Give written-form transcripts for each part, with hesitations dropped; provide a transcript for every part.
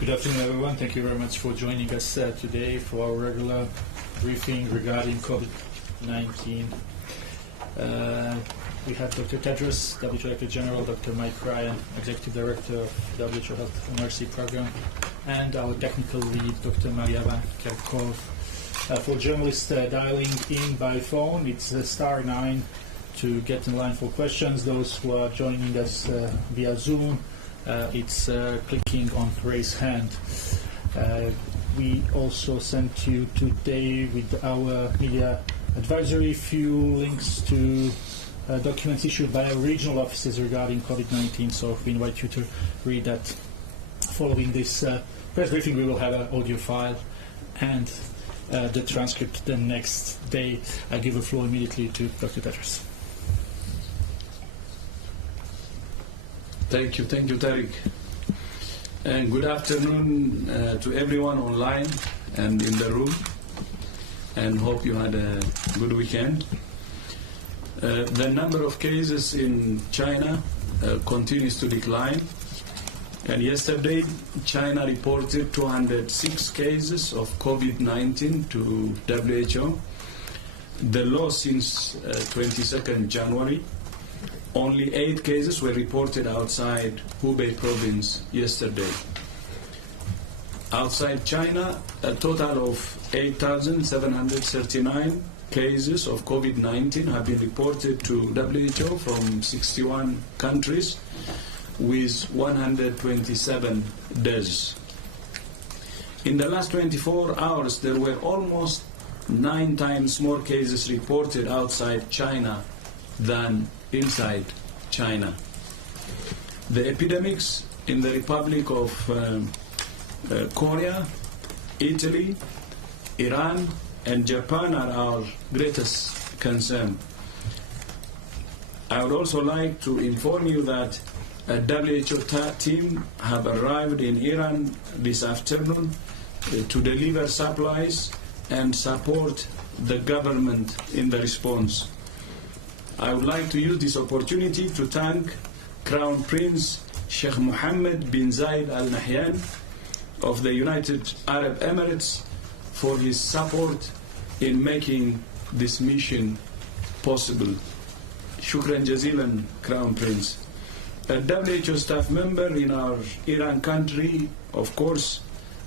Good afternoon, everyone. Thank you very much for joining us today for our regular briefing regarding COVID-19. We have Dr. Tedros, WHO Director General, Dr. Mike Ryan, Executive Director of WHO Health and Mercy Program, and our technical lead, Dr. Mariava Kerkov. For journalists dialing in by phone, it's *9 to get in line for questions. Those who are joining us via Zoom, it's clicking on raise hand. We also sent you today with our media advisory few links to documents issued by our regional offices regarding COVID-19, so we invite you to read that. Following this press briefing, we will have an audio file and the transcript the next day. I give the floor immediately to Dr. Tedros. Thank you, Tariq. And good afternoon to everyone online and in the room, and hope you had a good weekend. The number of cases in China continues to decline, and yesterday China reported 206 cases of COVID-19 to WHO, the low since 22nd January. Only 8 cases were reported outside Hubei province yesterday. Outside China, a total of 8,739 cases of COVID-19 have been reported to WHO from 61 countries, with 127 deaths. In the last 24 hours, there were almost 9 times more cases reported outside China than inside China. The epidemics in the Republic of Korea, Italy, Iran, and Japan are our greatest concern. I would also like to inform you that a WHO team have arrived in Iran this afternoon to deliver supplies and support the government in the response. I would like to use this opportunity to thank Crown Prince Sheikh Mohammed bin Zayed Al Nahyan of the United Arab Emirates for his support in making this mission possible. Shukran jazilan, Crown Prince. A WHO staff member in our Iran country, of course,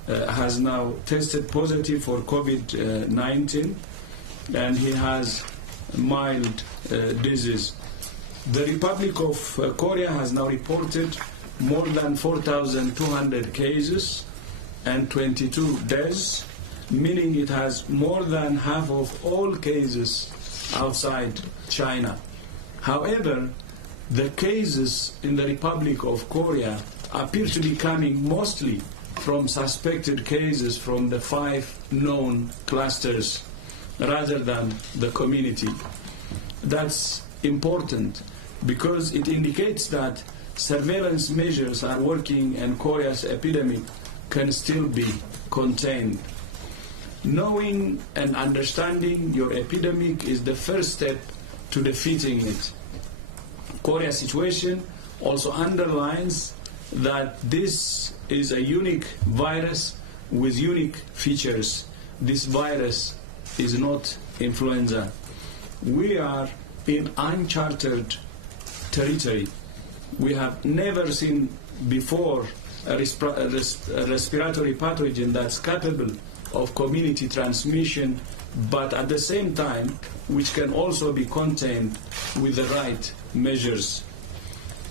has now tested positive for COVID-19, and he has mild disease. The Republic of Korea has now reported more than 4,200 cases and 22 deaths, meaning it has more than half of all cases outside China. However, the cases in the Republic of Korea appear to be coming mostly from suspected cases from the 5 known clusters rather than the community. That's important because it indicates that surveillance measures are working and Korea's epidemic can still be contained. Knowing and understanding your epidemic is the first step to defeating it. Korea's situation also underlines that this is a unique virus with unique features. This virus is not influenza. We are in uncharted territory. We have never seen before a respiratory pathogen that's capable of community transmission, but at the same time, which can also be contained with the right measures.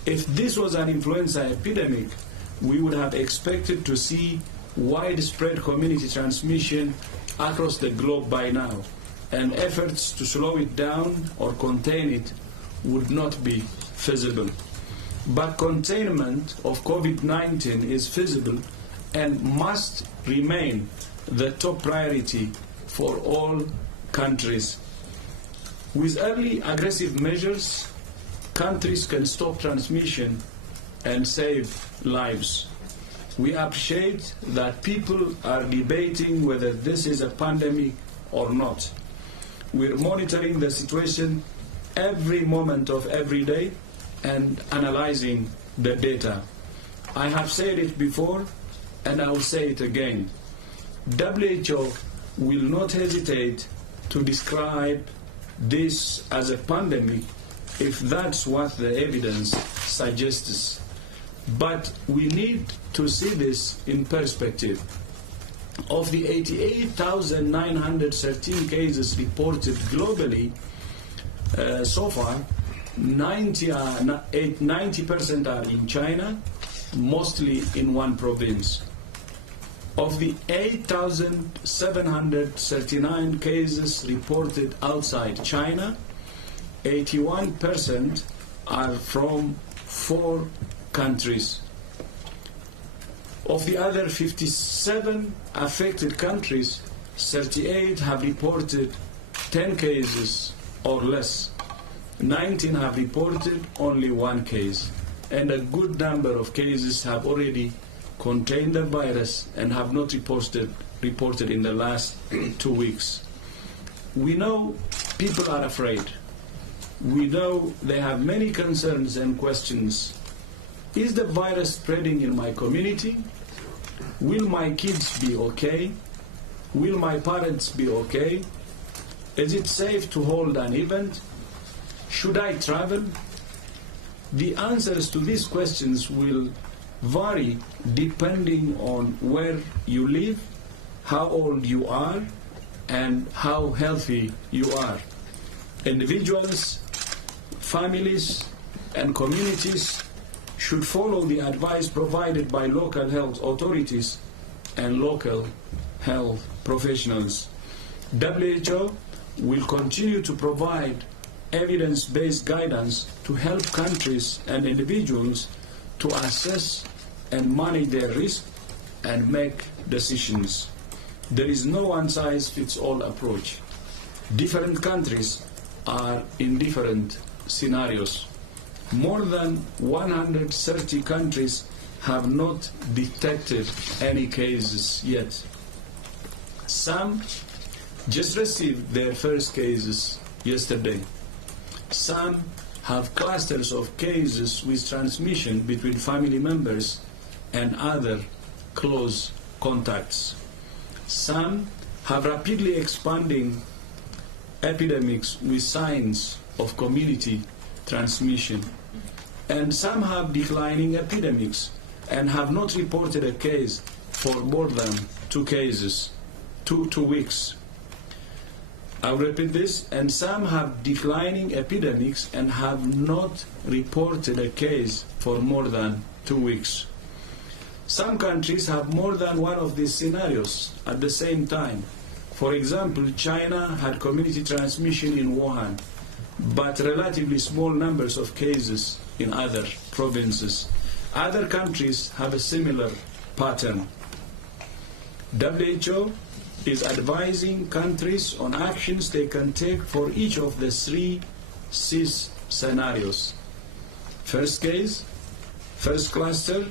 If this was an influenza epidemic, we would have expected to see widespread community transmission across the globe by now, and efforts to slow it down or contain it would not be feasible. But containment of COVID-19 is feasible and must remain the top priority for all countries. With early aggressive measures, countries can stop transmission and save lives. We appreciate that people are debating whether this is a pandemic or not. We're monitoring the situation every moment of every day and analyzing the data. I have said it before, and I will say it again, WHO will not hesitate to describe this as a pandemic if that's what the evidence suggests. But we need to see this in perspective. Of the 88,913 cases reported globally so far, 90% are in China, mostly in one province. Of the 8,739 cases reported outside China, 81% are from 4 countries. Of the other 57 affected countries, 38 have reported 10 cases or less. 19 have reported only 1 case, and a good number of cases have already contained the virus and have not reported in the last 2 weeks. We know people are afraid. We know they have many concerns and questions. Is the virus spreading in my community? Will my kids be okay? Will my parents be okay? Is it safe to hold an event? Should I travel? The answers to these questions will vary depending on where you live, how old you are, and how healthy you are. Individuals, families, and communities should follow the advice provided by local health authorities and local health professionals. WHO will continue to provide evidence-based guidance to help countries and individuals to assess and manage their risk and make decisions. There is no one-size-fits-all approach. Different countries are in different scenarios. More than 130 countries have not detected any cases yet. Some just received their first cases yesterday. Some have clusters of cases with transmission between family members and other close contacts. Some have rapidly expanding epidemics with signs of community transmission. And some have declining epidemics and have not reported a case for more than 2 weeks. I'll repeat this, and some have declining epidemics and have not reported a case for more than 2 weeks. Some countries have more than one of these scenarios at the same time. For example, China had community transmission in Wuhan, but relatively small numbers of cases in other provinces. Other countries have a similar pattern. WHO is advising countries on actions they can take for each of the 3 CIS scenarios. First case, first cluster,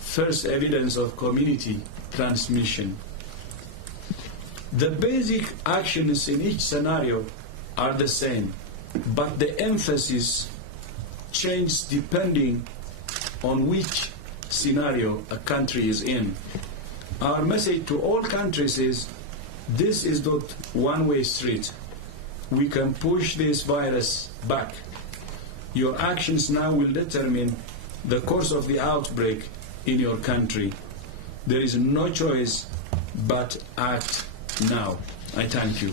first evidence of community transmission. The basic actions in each scenario are the same, but the emphasis changes depending on which scenario a country is in. Our message to all countries is, this is not one-way street. We can push this virus back. Your actions now will determine the course of the outbreak in your country. There is no choice but act now. I thank you.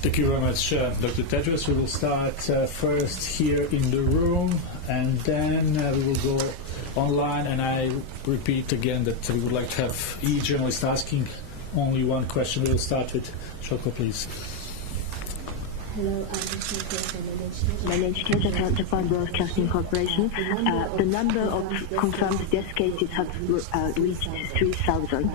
Thank you very much, Dr. Tedros. We will start first here in the room, and then we will go online. And I repeat again that we would like to have each journalist asking only one question. We will start with Shoko, please. Hello, my name is Kate, account to Fund Broadcasting Corporation. The number of confirmed death cases have reached 3,000.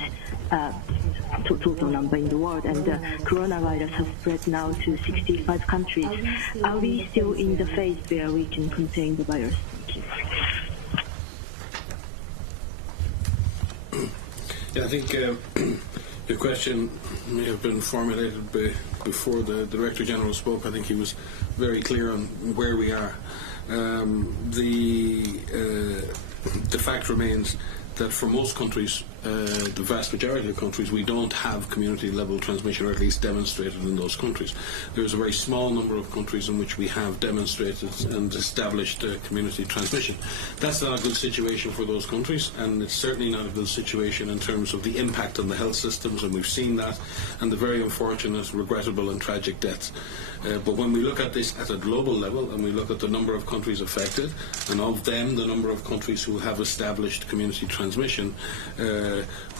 Total number in the world, and the coronavirus has spread now to 65 countries. Are we still in the phase where we can contain the virus? Thank you. Yeah, I think the question may have been formulated before the Director General spoke. I think he was very clear on where we are. the fact remains that for most countries, the vast majority of countries, we don't have community-level transmission, or at least demonstrated in those countries. There's a very small number of countries in which we have demonstrated and established community transmission. That's not a good situation for those countries, and it's certainly not a good situation in terms of the impact on the health systems, and we've seen that, and the very unfortunate, regrettable and tragic deaths. But when we look at this at a global level, and we look at the number of countries affected, and of them, the number of countries who have established community transmission,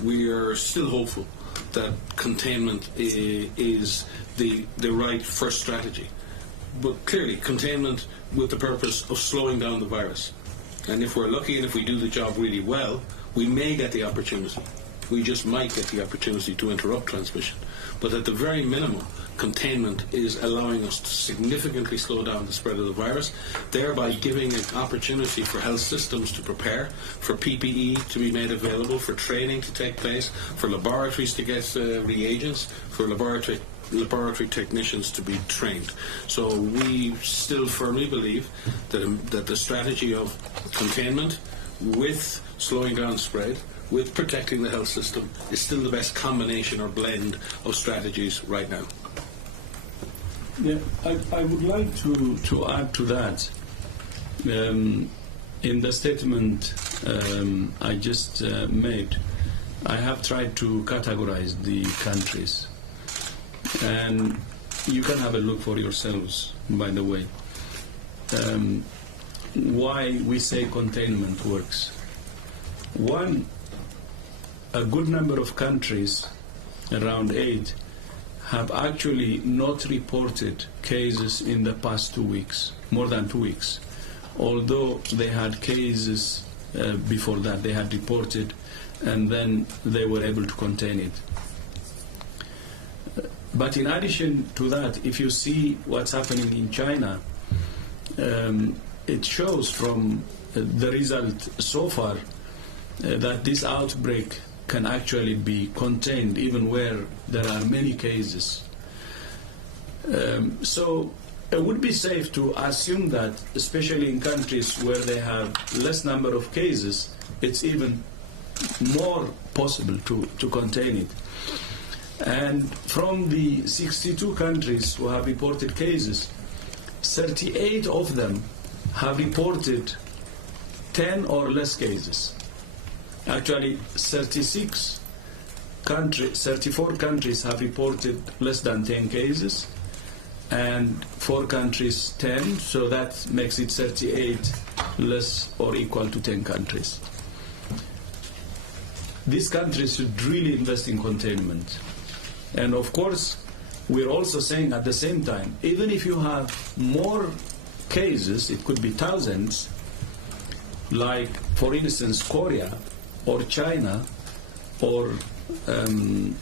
we are still hopeful that containment is the right first strategy. But clearly, containment with the purpose of slowing down the virus. And if we're lucky and if we do the job really well, we may get the opportunity. We just might get the opportunity to interrupt transmission. But at the very minimum, containment is allowing us to significantly slow down the spread of the virus, thereby giving an opportunity for health systems to prepare, for PPE to be made available, for training to take place, for laboratories to get reagents, for laboratory technicians to be trained. So we still firmly believe that the strategy of containment with slowing down spread, with protecting the health system, is still the best combination or blend of strategies right now. Yeah, I would like to add to that. In the statement I just made, I have tried to categorize the countries, and you can have a look for yourselves, by the way, why we say containment works. One, a good number of countries, around 8, have actually not reported cases in the past 2 weeks, more than 2 weeks, although they had cases before that they had reported, and then they were able to contain it. But in addition to that, if you see what's happening in China, it shows from the result so far that this outbreak can actually be contained even where there are many cases. So it would be safe to assume that, especially in countries where they have less number of cases, it's even more possible to contain it. And from the 62 countries who have reported cases, 38 of them have reported 10 or less cases. Actually, 34 countries have reported less than 10 cases, and 4 countries 10, so that makes it 38 less or equal to 10 countries. These countries should really invest in containment. And of course, we're also saying at the same time, even if you have more cases, it could be thousands, like, for instance, Korea, or China, or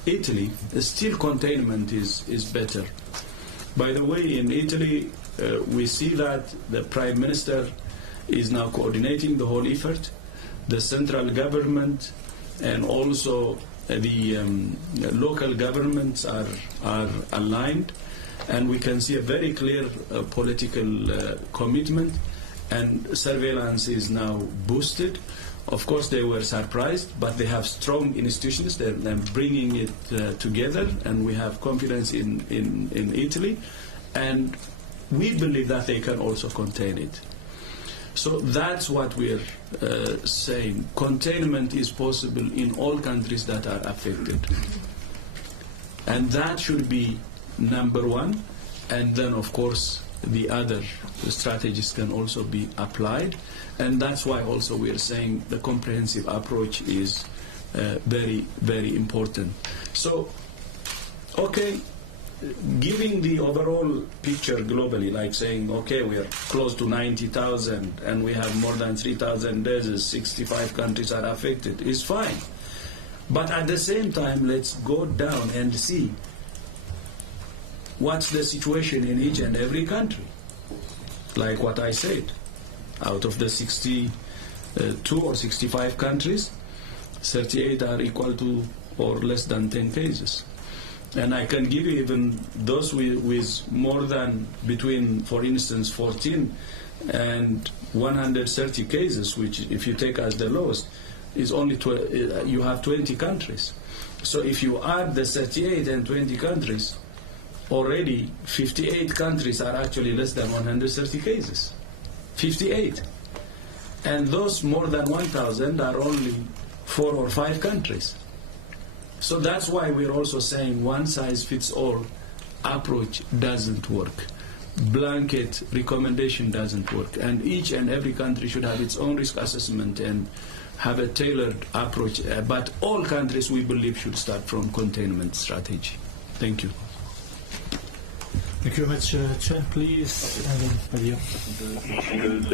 Italy, still containment is better. By the way, in Italy, we see that the Prime Minister is now coordinating the whole effort. The central government and also the local governments are aligned, and we can see a very clear political commitment, and surveillance is now boosted. Of course, they were surprised, but they have strong institutions. They're bringing it together, and we have confidence in Italy, and we believe that they can also contain it. So that's what we're saying. Containment is possible in all countries that are affected. And that should be number one. And then, of course, the other strategies can also be applied. And that's why also we're saying the comprehensive approach is very, very important. So, okay, giving the overall picture globally, like saying, okay, we are close to 90,000 and we have more than 3,000 deaths, 65 countries are affected, is fine. But at the same time, let's go down and see what's the situation in each and every country. Like what I said, out of the 62 or 65 countries, 38 are equal to or less than 10 cases. And I can give you even those with more than between, for instance, 14 and 130 cases, which if you take as the lowest, is only you have 20 countries. So if you add the 38 and 20 countries, already 58 countries are actually less than 130 cases. 58. And those more than 1,000 are only 4 or 5 countries. So that's why we're also saying one-size-fits-all approach doesn't work. Blanket recommendation doesn't work. And each and every country should have its own risk assessment and have a tailored approach. But all countries, we believe, should start from containment strategy. Thank you. Thank you very much, Chen, please.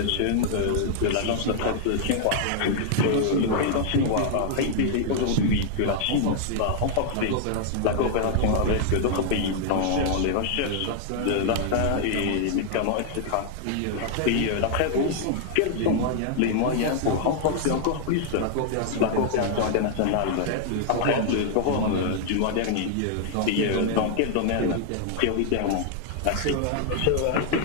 Chen de l'agence de presse Xinhua. Le président chinois a réitéré aujourd'hui que la Chine va renforcer la coopération avec d'autres pays dans les recherches de vaccins et médicaments, etc. Et d'après vous, quels sont les moyens pour renforcer encore plus la coopération internationale après le forum du mois dernier et dans quel domaine prioritairement? Thank you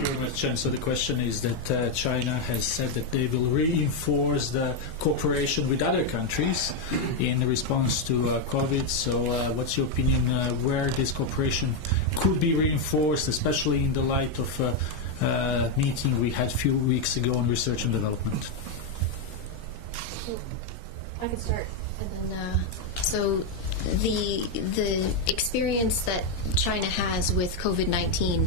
very much, Chen. So the question is that China has said that they will reinforce the cooperation with other countries in response to COVID. So what's your opinion where this cooperation could be reinforced, especially in the light of a meeting we had a few weeks ago on research and development? I can start, and then so the experience that China has with COVID-19,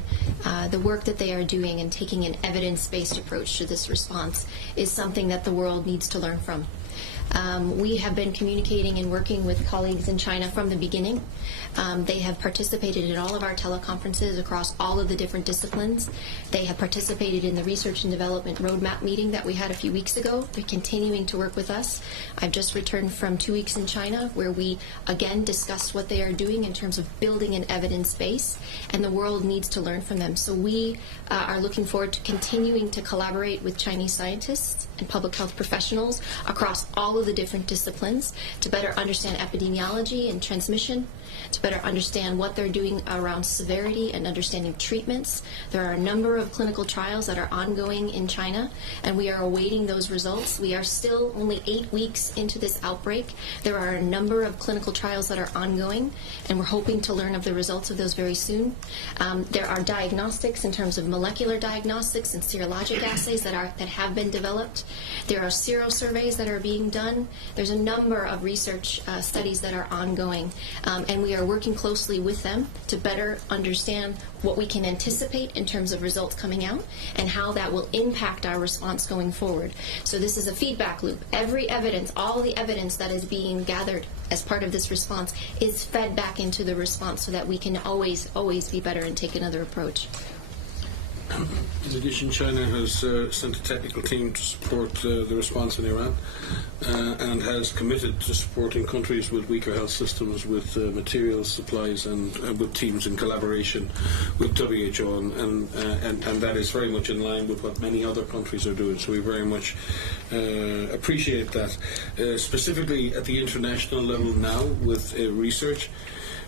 the work that they are doing and taking an evidence-based approach to this response is something that the world needs to learn from. We have been communicating and working with colleagues in China from the beginning. They have participated in all of our teleconferences across all of the different disciplines. They have participated in the research and development roadmap meeting that we had a few weeks ago. They're continuing to work with us. I've just returned from 2 weeks in China where we again discussed what they are doing in terms of building an evidence base, and the world needs to learn from them. So we are looking forward to continuing to collaborate with Chinese scientists and public health professionals across all of the different disciplines to better understand epidemiology and transmission, to better understand what they're doing around severity and understanding treatments. There are a number of clinical trials that are ongoing in China, and we are awaiting those results. We are still only 8 weeks into this outbreak. There are a number of clinical trials that are ongoing, and we're hoping to learn of the results of those very soon. There are diagnostics in terms of molecular diagnostics and serologic assays that have been developed. There are serosurveys that are being done. There's a number of research studies that are ongoing, and we are working closely with them to better understand what we can anticipate in terms of results coming out and how that will impact our response going forward. So this is a feedback loop. Every evidence, all the evidence that is being gathered as part of this response is fed back into the response so that we can always be better and take another approach. In addition, China has sent a technical team to support the response in Iran and has committed to supporting countries with weaker health systems with materials, supplies and with teams in collaboration with WHO, and that is very much in line with what many other countries are doing, so we very much appreciate that. Specifically at the international level now with research,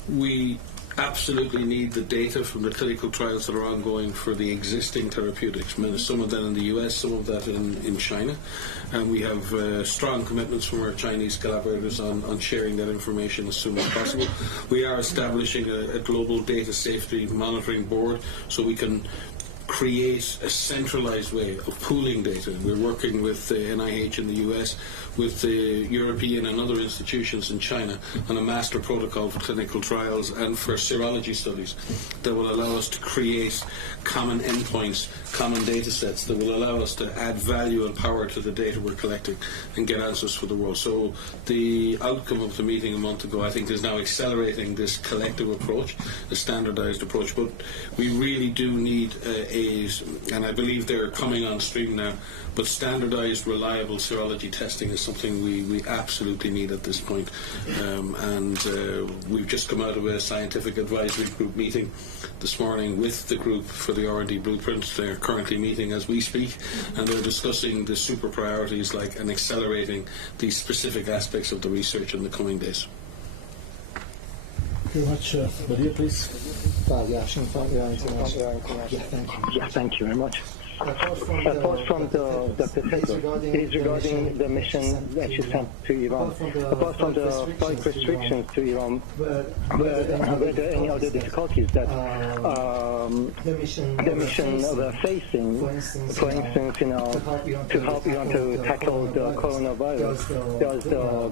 we absolutely need the data from the clinical trials that are ongoing for the existing therapeutics. Some of that in the US, some of that in China. And we have strong commitments from our Chinese collaborators on sharing that information as soon as possible. We are establishing a global data safety monitoring board so we can create a centralized way of pooling data. We're working with the NIH in the US, with the European and other institutions in China on a master protocol for clinical trials and for serology studies that will allow us to create common endpoints, common data sets that will allow us to add value and power to the data we're collecting and get answers for the world. So the outcome of the meeting a month ago, I think, is now accelerating this collective approach, a standardized approach. But we really do need and I believe they're coming on stream now, but standardized, reliable serology testing is something we absolutely need at this point. And we've just come out of a scientific advisory group meeting this morning with the group for the R&D blueprint. They're currently meeting as we speak, and they're discussing the super priorities and accelerating these specific aspects of the research in the coming days. Very much. Badia, please. Thank you very much. Apart from the professor, is regarding the mission that you sent to Iran. Apart from the flight restrictions to Iran, were there any other difficulties that the mission were facing? For instance, to help Iran to tackle the coronavirus, does the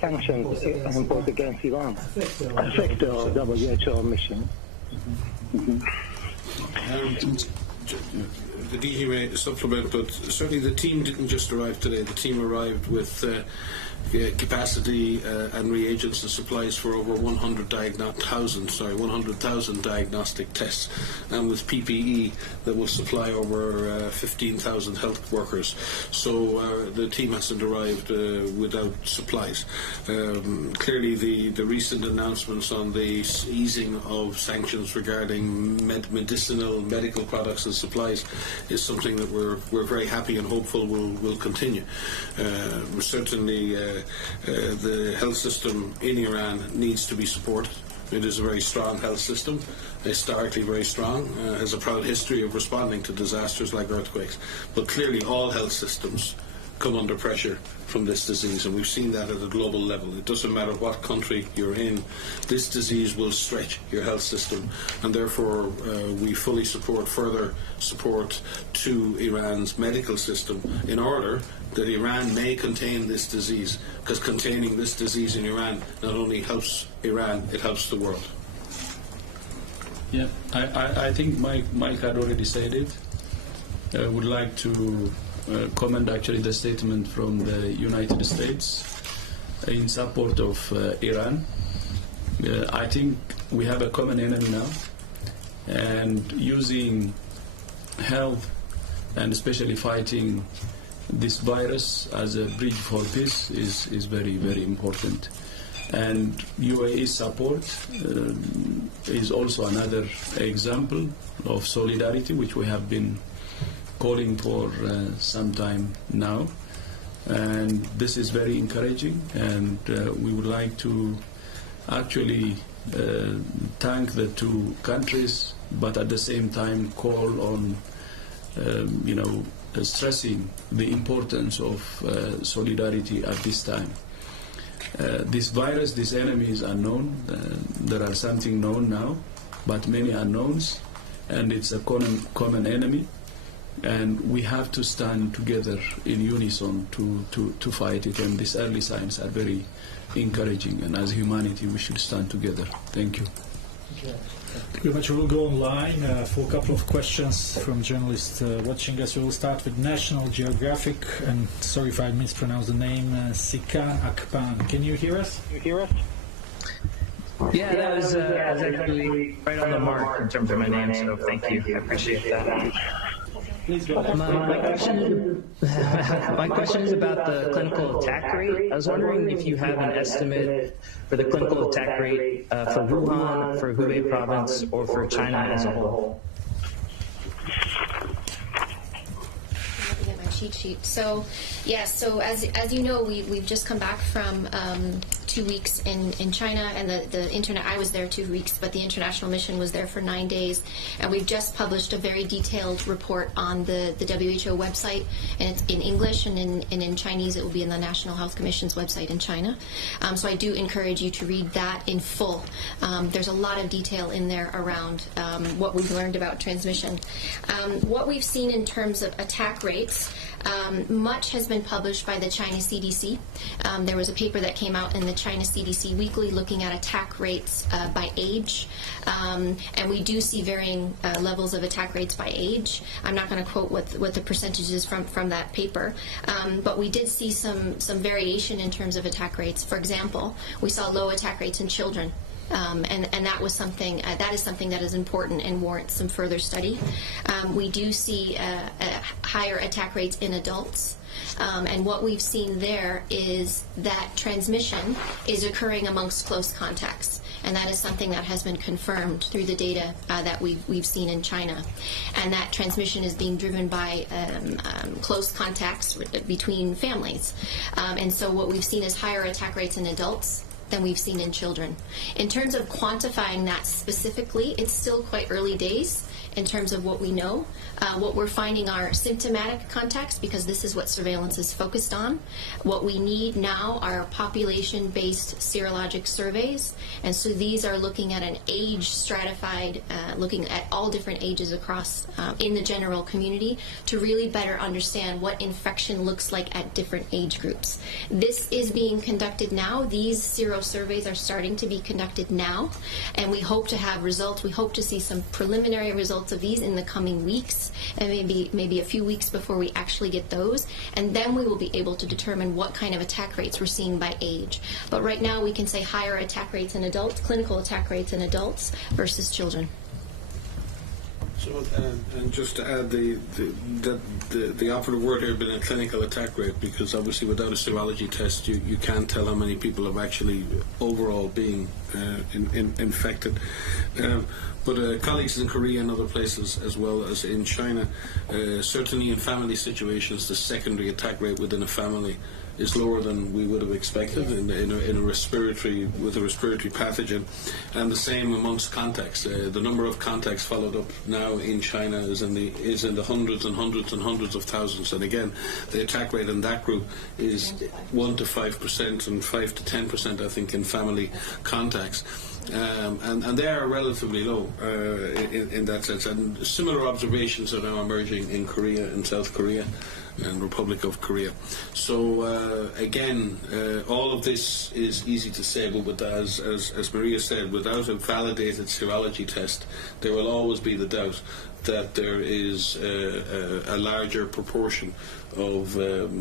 sanctions imposed against Iran affect the WHO mission? The DG may supplement, but certainly the team didn't just arrive today. The team arrived with capacity and reagents and supplies for over 100,000 diagnostic tests, and with PPE that will supply over 15,000 health workers. So the team hasn't arrived without supplies. Clearly, the recent announcements on the easing of sanctions regarding medical products and supplies is something that we're very happy and hopeful will continue. Certainly, the health system in Iran needs to be supported. It is a very strong health system, historically very strong, has a proud history of responding to disasters like earthquakes. But clearly all health systems come under pressure from this disease, and we've seen that at a global level. It doesn't matter what country you're in, this disease will stretch your health system, and therefore we fully support further support to Iran's medical system in order that Iran may contain this disease, because containing this disease in Iran not only helps Iran, it helps the world. Yeah, I think Mike had already said it. I would like to comment actually the statement from the United States in support of Iran. I think we have a common enemy now, and using health and especially fighting this virus as a bridge for peace is very, very important. And UAE support is also another example of solidarity, which we have been calling for some time now. And this is very encouraging, and we would like to actually thank the two countries, but at the same time call on stressing the importance of solidarity at this time. This virus, this enemy is unknown. There are something known now, but many unknowns, and it's a common enemy, and we have to stand together in unison to fight it, and these early signs are very encouraging, and as humanity we should stand together. Thank you. Thank you very much. We will go online for a couple of questions from journalists watching us. We will start with National Geographic, and sorry if I mispronounced the name, Sika Akpan. Can you hear us? Yeah, that was actually right on the mark in terms of my name, so thank you. I appreciate that. Please go ahead. My question is about the clinical attack rate. I was wondering if you have an estimate for the clinical attack rate for Wuhan, for Hubei province, or for China as a whole. Looking at my cheat sheet. So, yeah. So as you know, we've just come back from 2 weeks in China, and the internet. I was there 2 weeks, but the international mission was there for 9 days, and we've just published a very detailed report on the WHO website, and it's in English, and in Chinese it will be in the National Health Commission's website in China. So I do encourage you to read that in full. There's a lot of detail in there around what we've learned about transmission. What we've seen in terms of attack rates. Much has been published by the China CDC. There was a paper that came out in the China CDC Weekly looking at attack rates by age, and we do see varying levels of attack rates by age. I'm not going to quote what the percentage is from that paper, but we did see some variation in terms of attack rates. For example, we saw low attack rates in children. And that was something that is something that is important and warrants some further study. We do see higher attack rates in adults, and what we've seen there is that transmission is occurring amongst close contacts, and that is something that has been confirmed through the data that we've seen in China, and that transmission is being driven by close contacts between families, and so what we've seen is higher attack rates in adults than we've seen in children. In terms of quantifying that specifically, it's still quite early days in terms of what we know. What we're finding are symptomatic contacts, because this is what surveillance is focused on. What we need now are population-based serologic surveys, and so these are looking at an age stratified, looking at all different ages across in the general community to really better understand what infection looks like at different age groups. This is being conducted now. These sero surveys are starting to be conducted now, and we hope to have results. We hope to see some preliminary results of these in the coming weeks, and maybe a few weeks before we actually get those, and then we will be able to determine what kind of attack rates we're seeing by age. But right now we can say higher attack rates in adults, clinical attack rates in adults versus children. So, and just to add, the operative word here has been a clinical attack rate, because obviously without a serology test you can't tell how many people have actually overall being infected. But colleagues in Korea and other places, as well as in China, certainly in family situations, the secondary attack rate within a family is lower than we would have expected in a respiratory, with a respiratory pathogen, and the same amongst contacts. The number of contacts followed up now in China is in the hundreds and hundreds and hundreds of thousands, and again the attack rate in that group is 1 to 5% and 5 to 10%, I think, in family contacts. And they are relatively low in that sense, and similar observations are now emerging in Korea and South Korea and Republic of Korea. So again, all of this is easy to say, but as Maria said, without a validated serology test, there will always be the doubt that there is a larger proportion of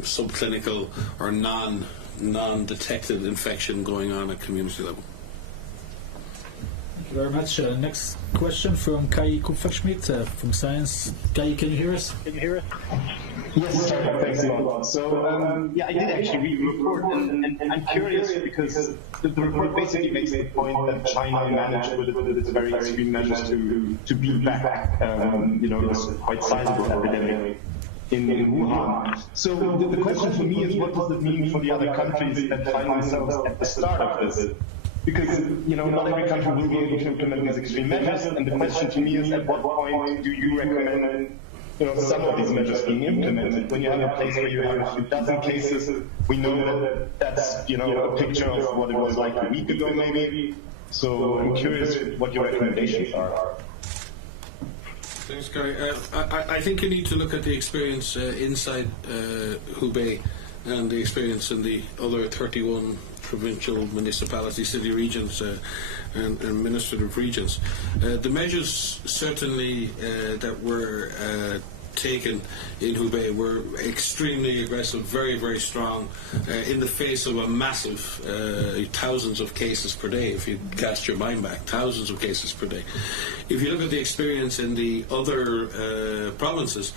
subclinical or non-detected infection going on at community level. Thank you very much. Next question from Kai Kupferschmidt from Science. Kai, can you hear us? Yes, thanks a lot. So, yeah, I did actually read the report, and I'm curious because the report basically makes the point that China managed with its very extreme measures to beat back, this quite sizable epidemic in Wuhan. So the question for me is, what does it mean for the other countries that find themselves at the start of this? Because, not every country will be able to implement these extreme measures, and the question to me is, at what point do you recommend some of these measures being implemented? When you have a place where you have a few dozen cases, we know that that's, a picture of what it was like a week ago maybe. So I'm curious what your recommendations are. Thanks, Gary. I think you need to look at the experience inside Hubei and the experience in the other 31 provincial municipality city regions and administrative regions. The measures certainly that were taken in Hubei were extremely aggressive, very, very strong, in the face of a massive thousands of cases per day. If you cast your mind back, thousands of cases per day. If you look at the experience in the other provinces,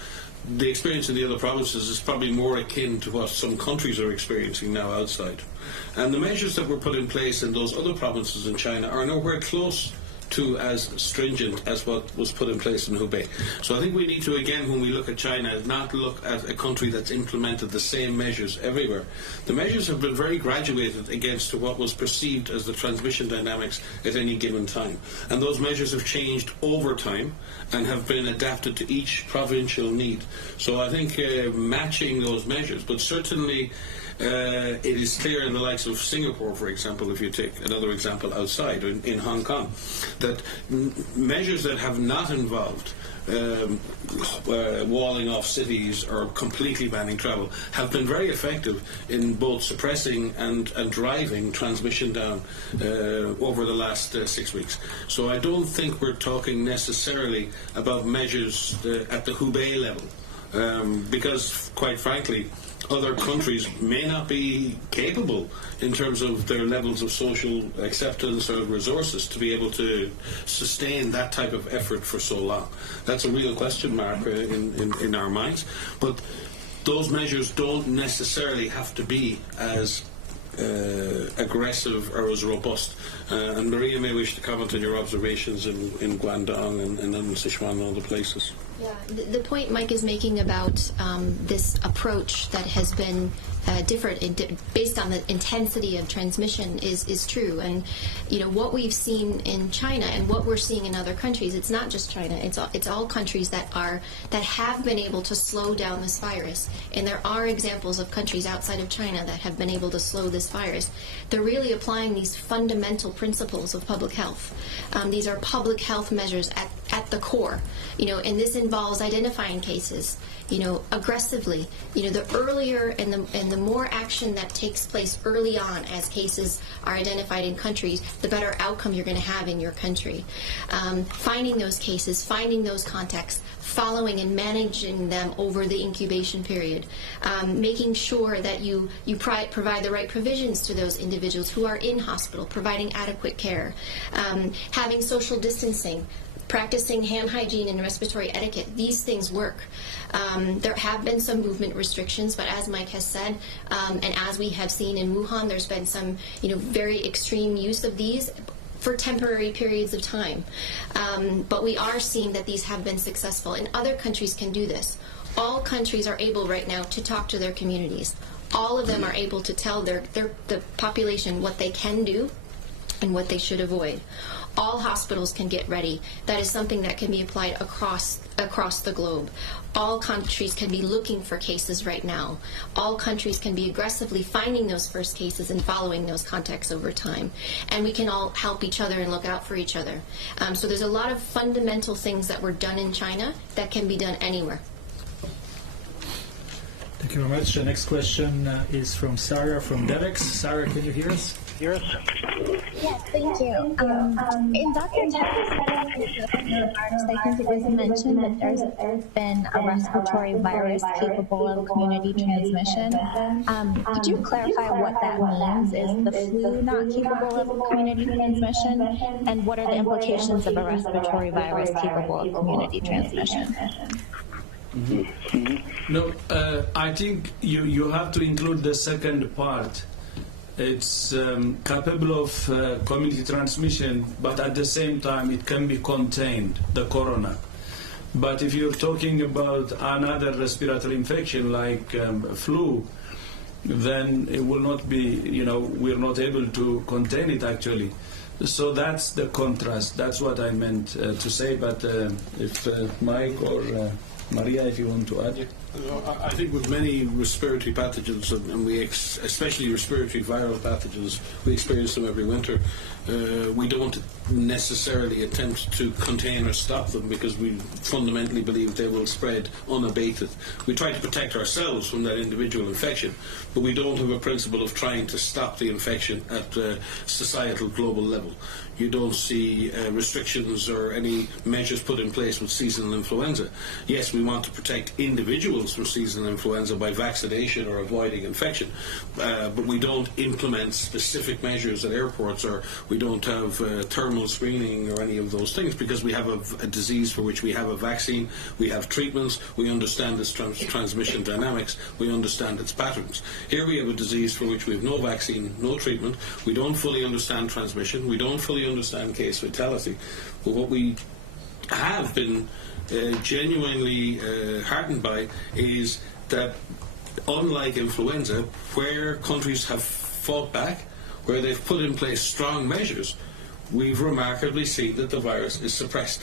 the experience in the other provinces is probably more akin to what some countries are experiencing now outside. And the measures that were put in place in those other provinces in China are nowhere close to as stringent as what was put in place in Hubei. So I think we need to, again, when we look at China, not look at a country that's implemented the same measures everywhere. The measures have been very graduated against what was perceived as the transmission dynamics at any given time. And those measures have changed over time and have been adapted to each provincial need. So I think matching those measures, but certainly it is clear in the likes of Singapore, for example, if you take another example outside, in Hong Kong, that measures that have not involved walling off cities or completely banning travel have been very effective in both suppressing and driving transmission down over the last 6 weeks. So I don't think we're talking necessarily about measures at the Hubei level, because, quite frankly, other countries may not be capable in terms of their levels of social acceptance or resources to be able to sustain that type of effort for so long. That's a real question mark in our minds. But those measures don't necessarily have to be as aggressive or as robust. And Maria may wish to comment on your observations in Guangdong and in Sichuan and other places. Yeah, the point Mike is making about this approach that has been different based on the intensity of transmission is true. And what we've seen in China and what we're seeing in other countries, it's not just China, it's all countries that have been able to slow down this virus. And there are examples of countries outside of China that have been able to slow this virus. They're really applying these fundamental principles of public health. These are public health measures at the core, and this involves identifying cases, aggressively. The earlier and the more action that takes place early on as cases are identified in countries, the better outcome you're going to have in your country. Finding those cases, finding those contacts, following and managing them over the incubation period, making sure that you provide the right provisions to those individuals who are in hospital, providing adequate care, having social distancing, practicing hand hygiene and respiratory etiquette. These things work. There have been some movement restrictions, but as Mike has said, and as we have seen in Wuhan, there's been some very extreme use of these for temporary periods of time. But we are seeing that these have been successful, and other countries can do this. All countries are able right now to talk to their communities. All of them are able to tell the population what they can do and what they should avoid. All hospitals can get ready. That is something that can be applied across the globe. All countries can be looking for cases right now. All countries can be aggressively finding those first cases and following those contacts over time. And we can all help each other and look out for each other. So there's a lot of fundamental things that were done in China that can be done anywhere. Thank you very much. The next question is from Sarah from DevEx. Sarah, can you hear us? Yes, thank you. In Dr. Ted's remarks, I think it was mentioned that there's been a respiratory virus capable of community transmission. Could you clarify what that means? Is the flu not capable of community transmission? And what are the implications of a respiratory virus capable of community transmission? No, I think you have to include the second part. It's capable of community transmission, but at the same time it can be contained, the corona. But if you're talking about another respiratory infection like flu, then it will not be, we're not able to contain it actually. So that's the contrast. That's what I meant to say. But if Mike or Maria, if you want to add. I think with many respiratory pathogens, and especially respiratory viral pathogens, we experience them every winter. We don't necessarily attempt to contain or stop them because we fundamentally believe they will spread unabated. We try to protect ourselves from that individual infection, but we don't have a principle of trying to stop the infection at societal global level. You don't see restrictions or any measures put in place with seasonal influenza. Yes, we want to protect individuals from seasonal influenza by vaccination or avoiding infection, but we don't implement specific measures at airports, or we don't have thermal screening or any of those things, because we have a disease for which we have a vaccine, we have treatments, we understand its transmission dynamics, we understand its patterns. Here we have a disease for which we have no vaccine, no treatment, we don't fully understand transmission, we don't fully understand case fatality. But what we have been genuinely heartened by is that, unlike influenza, where countries have fought back, where they've put in place strong measures, we've remarkably seen that the virus is suppressed.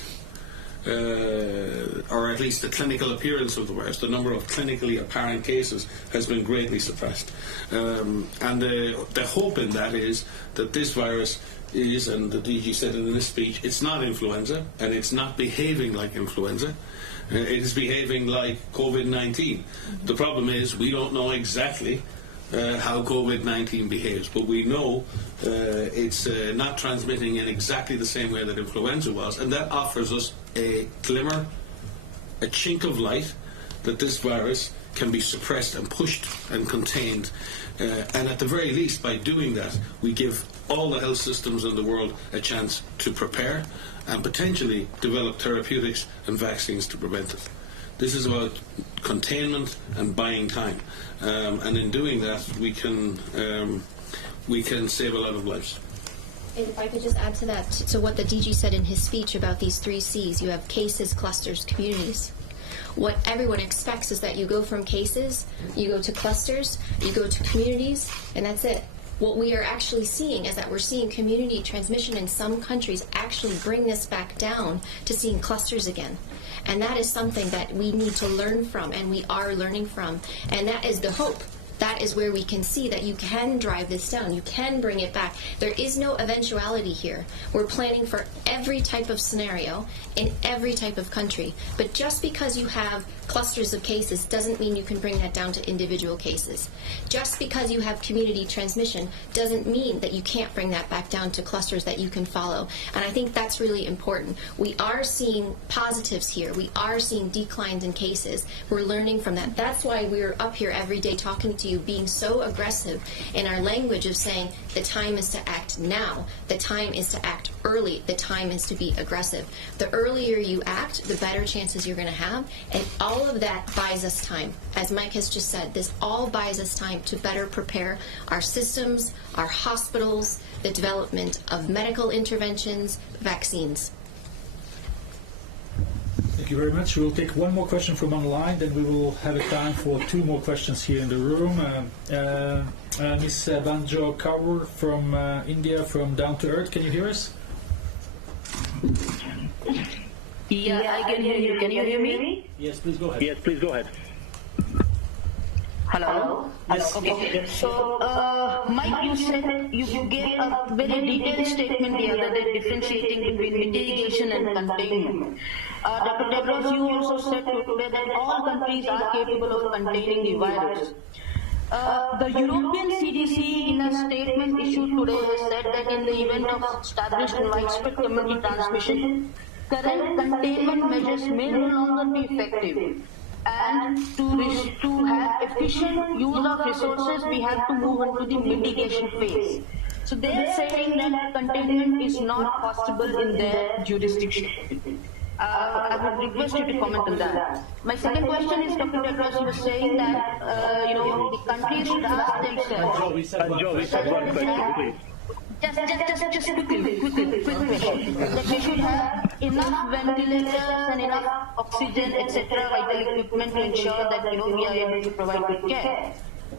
Or at least the clinical appearance of the virus, the number of clinically apparent cases has been greatly suppressed. And the hope in that is that this virus is, and the DG said in this speech, it's not influenza, and it's not behaving like influenza. It is behaving like COVID-19. The problem is we don't know exactly how COVID-19 behaves, but we know it's not transmitting in exactly the same way that influenza was, and that offers us a glimmer, a chink of light that this virus can be suppressed and pushed and contained. And at the very least, by doing that, we give all the health systems in the world a chance to prepare and potentially develop therapeutics and vaccines to prevent it. This is about containment and buying time, and in doing that, we can save a lot of lives. And if I could just add to that, so what the DG said in his speech about these 3 C's, you have cases, clusters, communities. What everyone expects is that you go from cases, you go to clusters, you go to communities, and that's it. What we are actually seeing is that we're seeing community transmission in some countries actually bring this back down to seeing clusters again. And that is something that we need to learn from, and we are learning from. And that is the hope. That is where we can see that you can drive this down. You can bring it back. There is no eventuality here. We're planning for every type of scenario in every type of country. But just because you have clusters of cases doesn't mean you can bring that down to individual cases. Just because you have community transmission doesn't mean that you can't bring that back down to clusters that you can follow. And I think that's really important. We are seeing positives here. We are seeing declines in cases. We're learning from that. That's why we're up here every day talking to you, being so aggressive in our language of saying the time is to act now. The time is to act early. The time is to be aggressive. The earlier you act, the better chances you're going to have. And all of that buys us time. As Mike has just said, this all buys us time to better prepare our systems, our hospitals, the development of medical interventions, vaccines. Thank you very much. We'll take one more question from online, then we will have a time for two more questions here in the room. Ms. Banjo Kaur from India, from Down to Earth, can you hear us? Yeah, I can hear you. Can you hear me? Yes, please go ahead. Yes, please go ahead. Hello? Yes. Okay. So, Mike, you said you gave a very detailed statement the other day differentiating between mitigation and containment. Dr. Tedros, you also said today that all countries are capable of containing the virus. The European CDC, in a statement issued today, has said that in the event of established and widespread community transmission, current containment measures may no longer be effective. And to have efficient use of resources, we have to move into the mitigation phase. So they are saying that containment is not possible in their jurisdiction. I would request you to comment on that. My second question is, Dr. Tedros, you were saying that the countries should ask themselves. Joe, we said one question, please. Just quick question. That we should have enough ventilators and enough oxygen, etc., vital equipment to ensure that we are able to provide good care.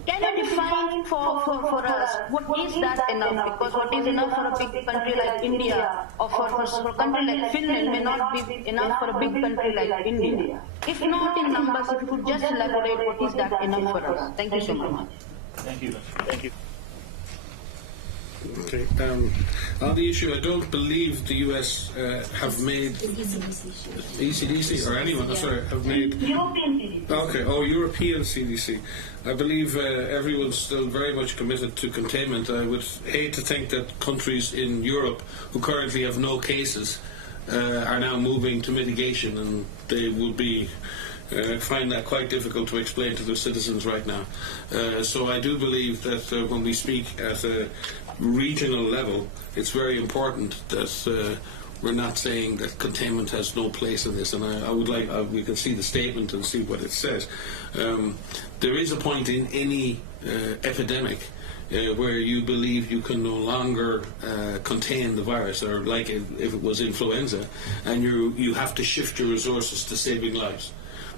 Can you define for us what is that enough? Because what is enough for a big country like India or for a country like Finland may not be enough for a big country like India. If not in numbers, if you could just elaborate what is that enough for us. Thank you so much. Thank you. Thank you. Okay. On the issue, I don't believe the US have made ECDC or anyone. Sorry, have made European CDC. Okay. Oh, European CDC. I believe everyone's still very much committed to containment. I would hate to think that countries in Europe who currently have no cases are now moving to mitigation, and they will be. Find that quite difficult to explain to their citizens right now. So I do believe that when we speak at a regional level, it's very important that we're not saying that containment has no place in this. And I would like, we can see the statement and see what it says. There is a point in any epidemic where you believe you can no longer contain the virus, or like if it was influenza, and you have to shift your resources to saving lives.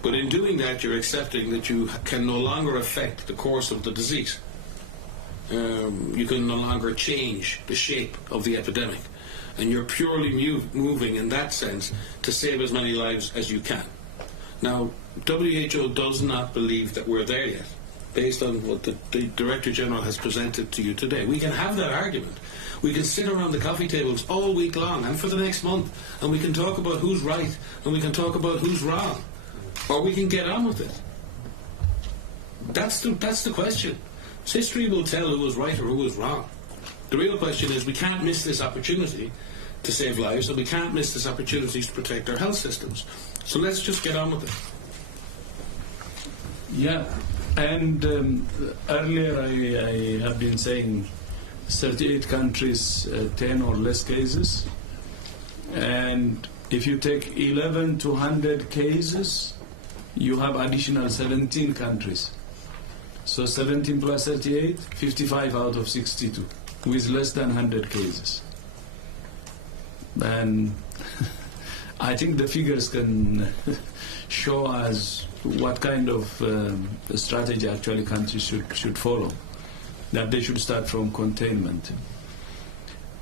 But in doing that, you're accepting that you can no longer affect the course of the disease. You can no longer change the shape of the epidemic. And you're purely moving in that sense to save as many lives as you can. Now, WHO does not believe that we're there yet, based on what the Director General has presented to you today. We can have that argument. We can sit around the coffee tables all week long and for the next month, and we can talk about who's right and we can talk about who's wrong. Or we can get on with it. That's the question. History will tell who was right or who was wrong. The real question is we can't miss this opportunity to save lives, and we can't miss this opportunity to protect our health systems. So let's just get on with it. Yeah, and earlier I have been saying 38 countries, 10 or less cases. And if you take 11 to 100 cases, you have additional 17 countries. So 17 plus 38, 55 out of 62, with less than 100 cases. And I think the figures can show us what kind of strategy actually countries should follow, that they should start from containment.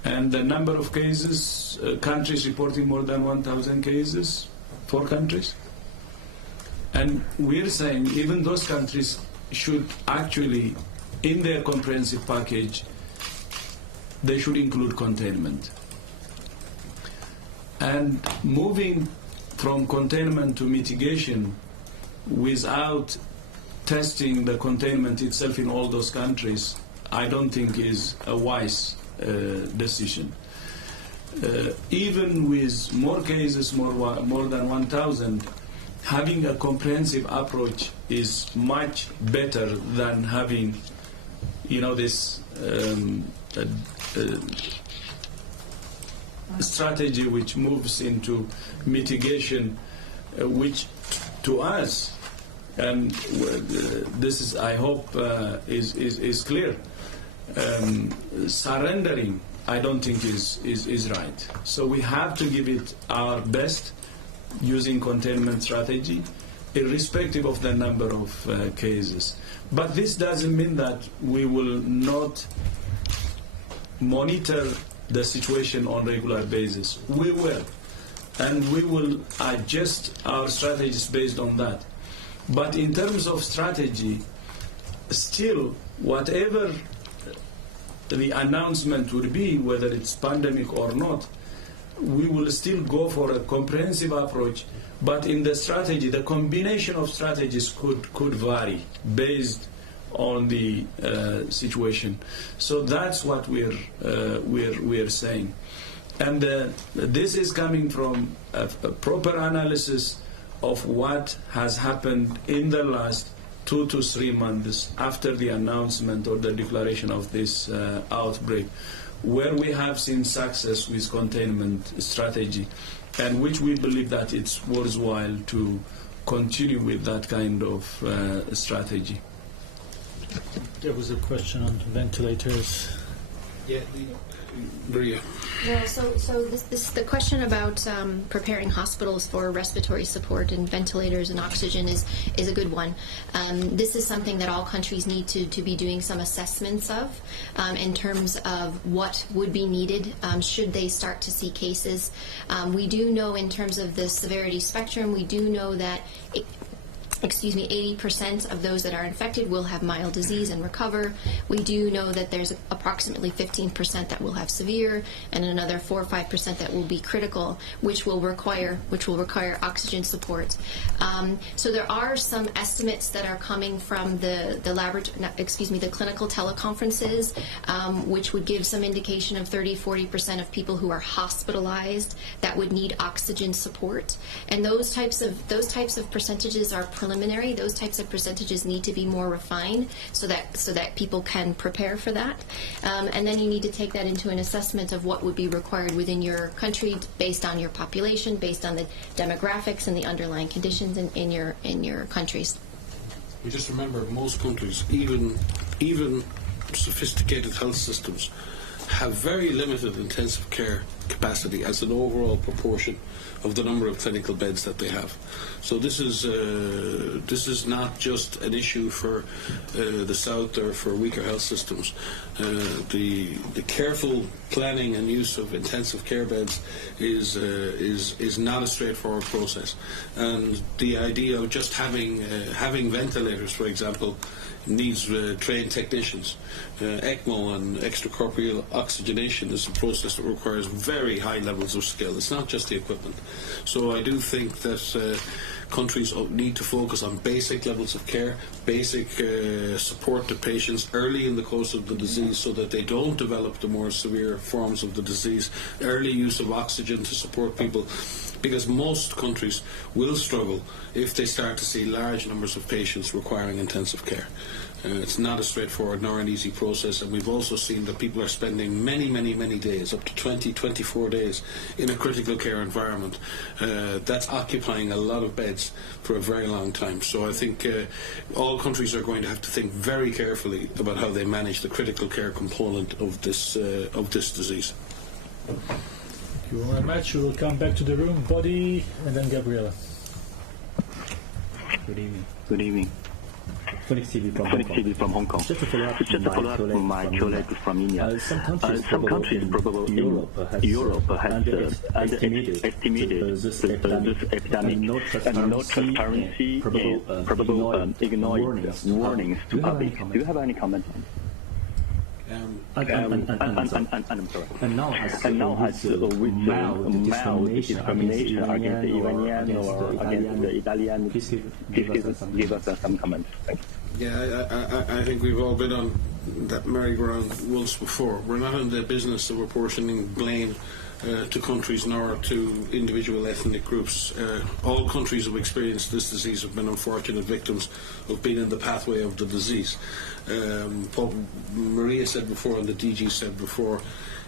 And the number of cases, countries reporting more than 1,000 cases, 4 countries. And we're saying even those countries should actually, in their comprehensive package, they should include containment. And moving from containment to mitigation without testing the containment itself in all those countries, I don't think is a wise decision. Even with more cases, more than 1,000, having a comprehensive approach is much better than having, this strategy which moves into mitigation, which to us, and this is, I hope, is clear. Surrendering, I don't think is right. So we have to give it our best using containment strategy, irrespective of the number of cases. But this doesn't mean that we will not monitor the situation on a regular basis. We will, and we will adjust our strategies based on that. But in terms of strategy, still, whatever the announcement would be, whether it's pandemic or not, we will still go for a comprehensive approach. But in the strategy, the combination of strategies could vary based on the situation. So that's what we're saying. And this is coming from a proper analysis of what has happened in the last 2 to 3 months after the announcement or the declaration of this outbreak, where we have seen success with containment strategy, and which we believe that it's worthwhile to continue with that kind of strategy. There was a question on ventilators. Yeah, Maria. Yeah, so the question about preparing hospitals for respiratory support and ventilators and oxygen is a good one. This is something that all countries need to be doing some assessments of in terms of what would be needed should they start to see cases. We do know in terms of the severity spectrum, we do know that 80% of those that are infected will have mild disease and recover. We do know that there's approximately 15% that will have severe, and another 4 or 5% that will be critical, which will require oxygen support. So there are some estimates that are coming from the clinical teleconferences, which would give some indication of 30-40% of people who are hospitalized that would need oxygen support. And those types of percentages are preliminary. Those types of percentages need to be more refined so that people can prepare for that. And then you need to take that into an assessment of what would be required within your country based on your population, based on the demographics and the underlying conditions in your countries. You just remember, most countries, even sophisticated health systems, have very limited intensive care capacity as an overall proportion of the number of clinical beds that they have. So this is not just an issue for the South or for weaker health systems. The careful planning and use of intensive care beds is not a straightforward process. And the idea of just having ventilators, for example, needs trained technicians. ECMO and extracorporeal oxygenation is a process that requires very high levels of skill. It's not just the equipment. So I do think that countries need to focus on basic levels of care, basic support to patients early in the course of the disease so that they don't develop the more severe forms of the disease, early use of oxygen to support people, because most countries will struggle if they start to see large numbers of patients requiring intensive care. It's not a straightforward nor an easy process, and we've also seen that people are spending many, many, many days, up to 20, 24 days, in a critical care environment. That's occupying a lot of beds for a very long time. So I think all countries are going to have to think very carefully about how they manage the critical care component of this disease. Thank you very much. We will come back to the room. Body, and then Gabriela. Good evening. Good evening. Phoenix TV from Hong Kong. Just to follow up from my colleague from India. Some countries, probably Europe, has underestimated this epidemic, and no transparency, probable ignoring warnings to public. Do you have any comment on it? I'm sorry. And now has with mild discrimination against the Iranian or against the Italian, give us some comments. Thank you. Yeah, I think we've all been on that merry-go-round once before. We're not in the business of apportioning blame to countries nor to individual ethnic groups. All countries who have experienced this disease have been unfortunate victims of being in the pathway of the disease. What Maria said before and the DG said before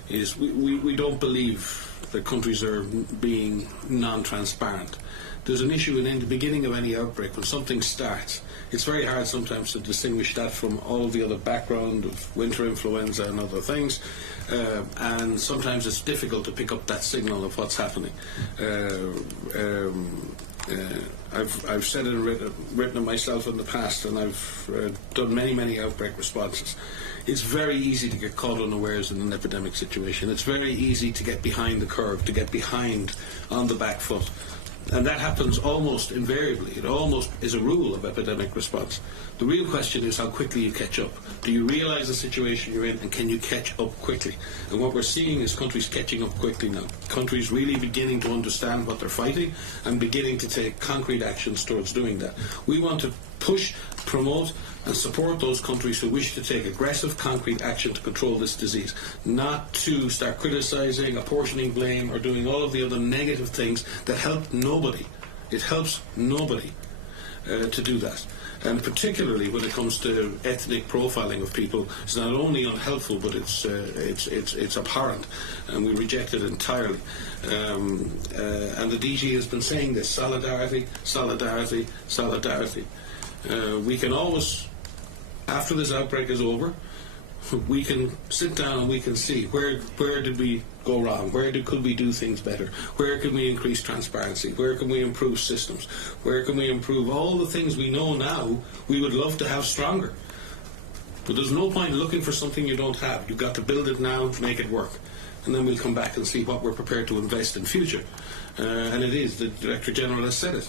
is we don't believe that countries are being non-transparent. There's an issue in the beginning of any outbreak when something starts. It's very hard sometimes to distinguish that from all the other background of winter influenza and other things, and sometimes it's difficult to pick up that signal of what's happening. I've said it and written it myself in the past, and I've done many outbreak responses. It's very easy to get caught unawares in an epidemic situation. It's very easy to get behind the curve, to get behind on the back foot. And that happens almost invariably. It almost is a rule of epidemic response. The real question is how quickly you catch up. Do you realize the situation you're in, and can you catch up quickly? And what we're seeing is countries catching up quickly now. Countries really beginning to understand what they're fighting and beginning to take concrete actions towards doing that. We want to push, promote and support those countries who wish to take aggressive, concrete action to control this disease, not to start criticizing, apportioning blame, or doing all of the other negative things that help nobody. It helps nobody to do that. And particularly when it comes to ethnic profiling of people, it's not only unhelpful, but it's abhorrent, and we reject it entirely. And the DG has been saying this: solidarity, solidarity, solidarity. We can always, after this outbreak is over, we can sit down and we can see where did we go wrong, could we do things better, where can we increase transparency, where can we improve systems, where can we improve all the things we know now we would love to have stronger. But there's no point looking for something you don't have. You've got to build it now, make it work, and then we'll come back and see what we're prepared to invest in future. And it is, the Director General has said it,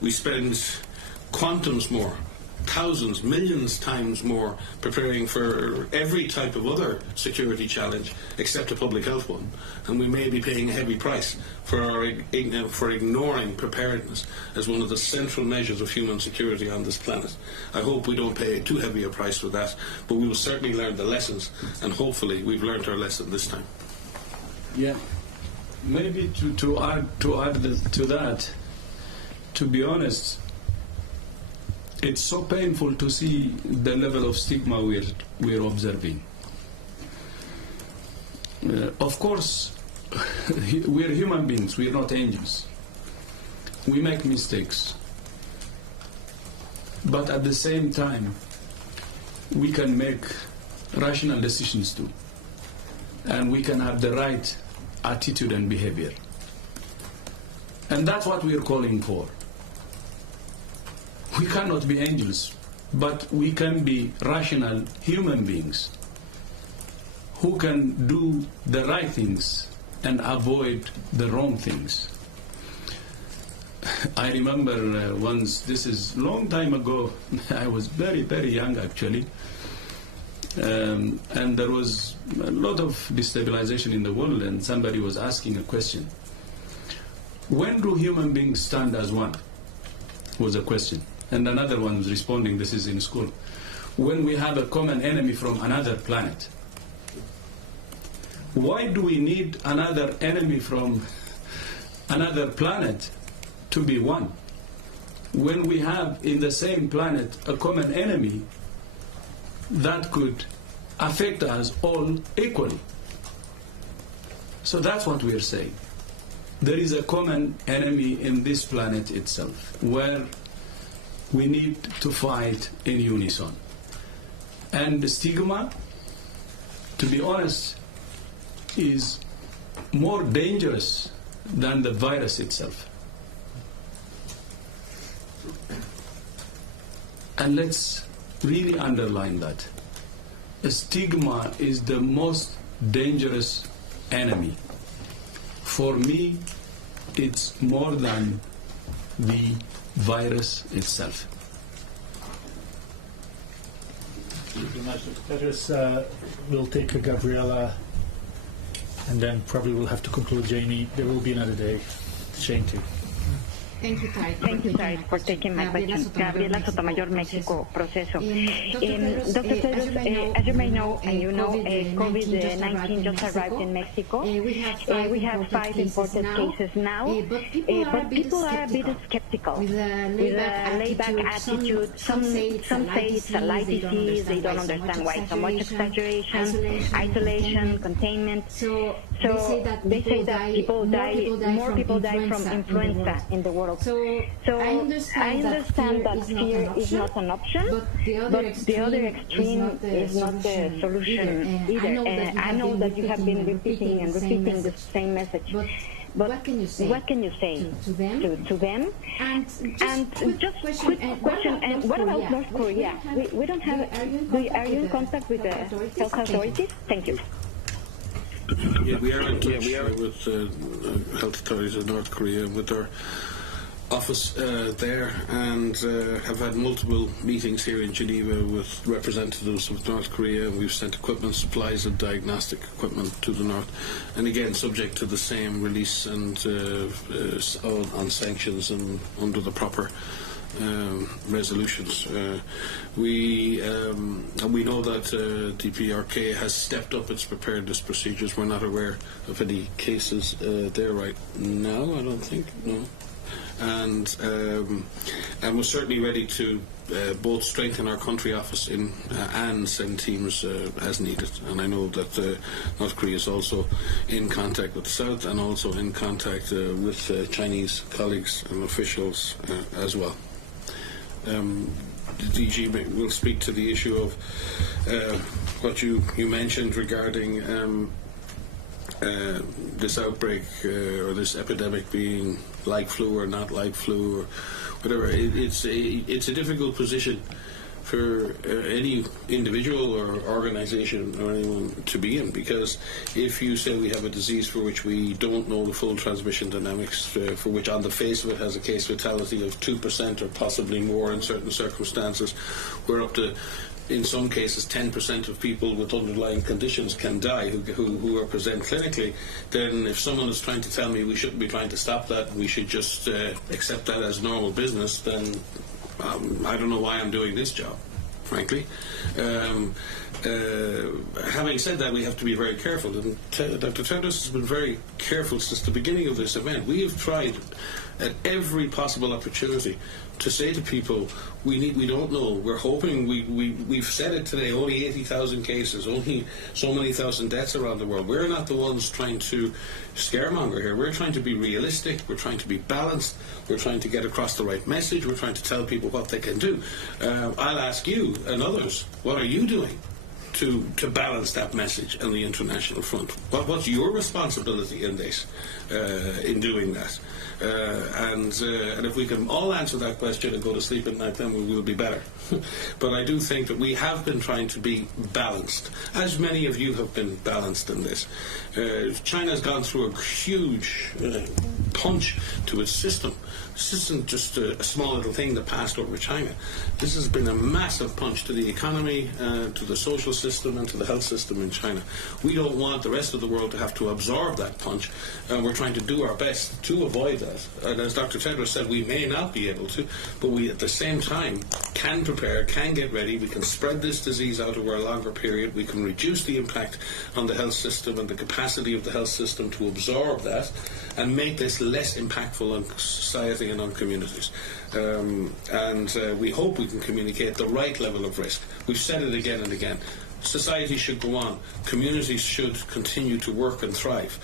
we spend quantums more, thousands, millions times more preparing for every type of other security challenge except a public health one, and we may be paying a heavy price for ignoring preparedness as one of the central measures of human security on this planet. I hope we don't pay too heavy a price for that, but we will certainly learn the lessons, and hopefully we've learned our lesson this time. Yeah, maybe to add to that, to be honest, it's so painful to see the level of stigma we're observing. Of course, we're human beings, we're not angels. We make mistakes. But at the same time, we can make rational decisions too. And we can have the right attitude and behavior. And that's what we're calling for. We cannot be angels, but we can be rational human beings who can do the right things and avoid the wrong things. I remember once, this is a long time ago, I was very young actually, and there was a lot of destabilization in the world, and somebody was asking a question. When do human beings stand as one? Was a question. And another one was responding, this is in school. When we have a common enemy from another planet. Why do we need another enemy from another planet to be one? When we have in the same planet a common enemy that could affect us all equally. So that's what we're saying. There is a common enemy in this planet itself, where we need to fight in unison. And the stigma, to be honest, is more dangerous than the virus itself. And let's really underline that. Stigma is the most dangerous enemy. For me, it's more than the virus itself. Thank you very much, Dr. Tedros. We'll take Gabriela, and then probably we'll have to conclude. Jamie, there will be another day. Shane too. Thank you, Tarek, for taking my question. Gabriela Sotomayor, Mexico, Proceso. Dr. Tedros, as you may know, and you know, COVID-19 just arrived in Mexico. We have 5 imported cases now, but people are a bit skeptical with a layback attitude. Some say it's a light disease, they don't understand why so much exaggeration, isolation, containment. So they say that more people die from influenza in the world. So I understand that fear is not an option, but the other extreme is not the solution either. I know that you have been repeating the same message. But what can you say to them? And just quick question. And what about North Korea? We don't have. Are you in contact with the health authorities? Thank you. Yeah, we are in touch with health authorities in North Korea, with our office there, and have had multiple meetings here in Geneva with representatives of North Korea. We've sent equipment, supplies and diagnostic equipment to the north, and again subject to the same release and on sanctions and under the proper resolutions. We know that DPRK has stepped up its preparedness procedures. We're not aware of any cases there right now, I don't think, no. And we're certainly ready to both strengthen our country office and send teams as needed. And I know that North Korea is also in contact with the South and also in contact with Chinese colleagues and officials as well. The DG will speak to the issue of what you mentioned regarding this outbreak or this epidemic being like flu or not like flu or whatever. It's a difficult position for any individual or organization or anyone to be in, because if you say we have a disease for which we don't know the full transmission dynamics, for which on the face of it has a case fatality of 2% or possibly more in certain circumstances, we're up to, in some cases, 10% of people with underlying conditions can die who are present clinically, then if someone is trying to tell me we shouldn't be trying to stop that, we should just accept that as normal business, then I don't know why I'm doing this job, frankly. Having said that, we have to be very careful, and Dr. Tedros has been very careful since the beginning of this event. We have tried at every possible opportunity to say to people, we don't know, we're hoping, we've said it today, only 80,000 cases, only so many thousand deaths around the world. We're not the ones trying to scaremonger here. We're trying to be realistic, we're trying to be balanced, we're trying to get across the right message, we're trying to tell people what they can do. I'll ask you and others, what are you doing to balance that message on the international front? What's your responsibility in this, in doing that? And if we can all answer that question and go to sleep at night, then we will be better. But I do think that we have been trying to be balanced, as many of you have been balanced in this. China's gone through a huge punch to its system. This isn't just a small little thing that passed over China. This has been a massive punch to the economy, to the social system and to the health system in China. We don't want the rest of the world to have to absorb that punch, and we're trying to do our best to avoid that. And as Dr. Tedros said, we may not be able to, but we at the same time can prepare, can get ready. We can spread this disease out over a longer period. We can reduce the impact on the health system and the capacity of the health system to absorb that and make this less impactful on society and on communities. And we hope we can communicate the right level of risk. We've said it again and again. Society should go on. Communities should continue to work and thrive.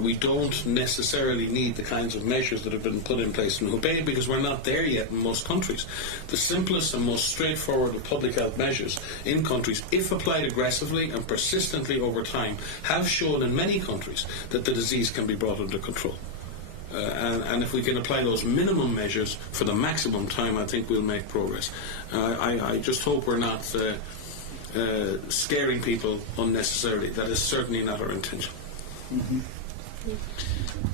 We don't necessarily need the kinds of measures that have been put in place in Hubei, because we're not there yet in most countries. The simplest and most straightforward of public health measures in countries, if applied aggressively and persistently over time, have shown in many countries that the disease can be brought under control. and if we can apply those minimum measures for the maximum time, I think we'll make progress. I just hope we're not scaring people unnecessarily. That is certainly not our intention. Mm-hmm.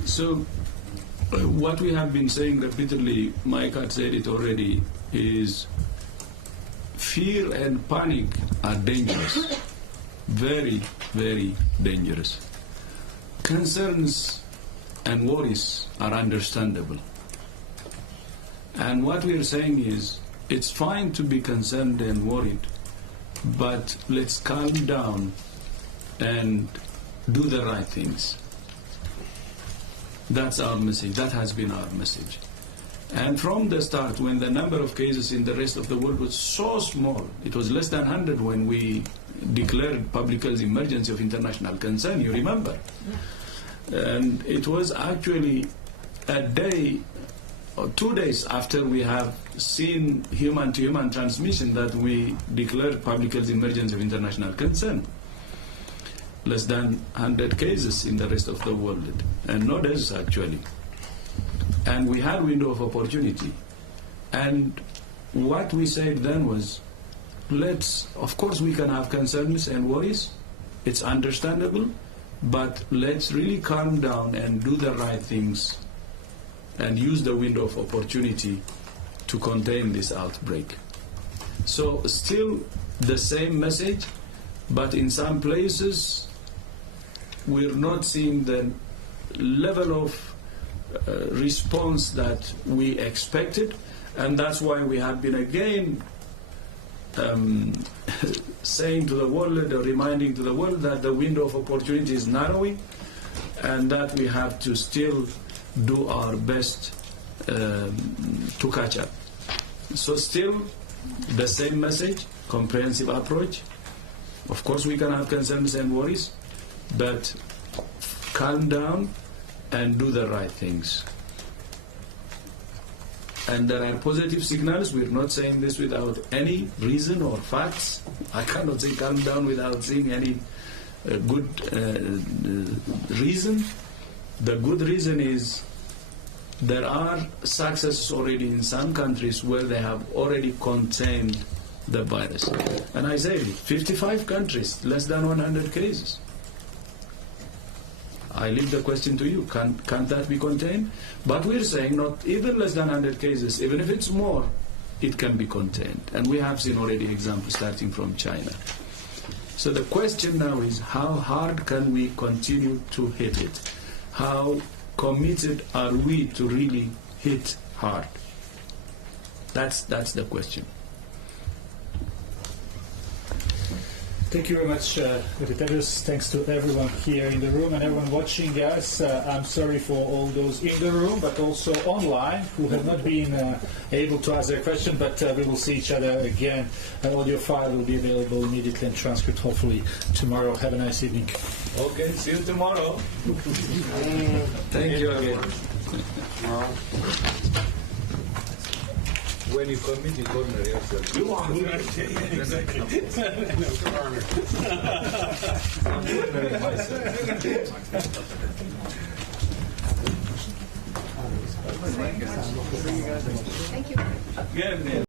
So, what we have been saying repeatedly, Mike had said it already, is fear and panic are dangerous. Very, very dangerous. Concerns and worries are understandable. And what we are saying is, it's fine to be concerned and worried, but let's calm down and do the right things. That's our message. That has been our message. And from the start, when the number of cases in the rest of the world was so small, it was less than 100 when we declared public health emergency of international concern, you remember? And it was actually a day or 2 days after we have seen human-to-human transmission that we declared public health emergency of international concern. Less than 100 cases in the rest of the world, and no deaths actually. And we had window of opportunity. And what we said then was, of course we can have concerns and worries, it's understandable, but let's really calm down and do the right things and use the window of opportunity to contain this outbreak. So still the same message, but in some places we're not seeing the level of response that we expected, and that's why we have been again saying to the world, or reminding to the world, that the window of opportunity is narrowing, and that we have to still do our best to catch up. So still the same message, comprehensive approach. Of course we can have concerns and worries, but calm down and do the right things. And there are positive signals. We're not saying this without any reason or facts. I cannot say calm down without seeing any good reason. The good reason is there are successes already in some countries where they have already contained the virus. And I say 55 countries, less than 100 cases. I leave the question to you. Can't that be contained? But we're saying not even less than 100 cases, even if it's more, it can be contained. And we have seen already examples starting from China. So the question now is, how hard can we continue to hit it? How committed are we to really hit hard? That's the question. Thank you very much, Tedros. Thanks to everyone here in the room and everyone watching us. I'm sorry for all those in the room, but also online, who have not been able to ask their question, but we will see each other again. An audio file will be available immediately, and transcript hopefully tomorrow. Have a nice evening. Okay, see you tomorrow. Thank you again. When you call me, you call me yourself. You are Thank you. Again,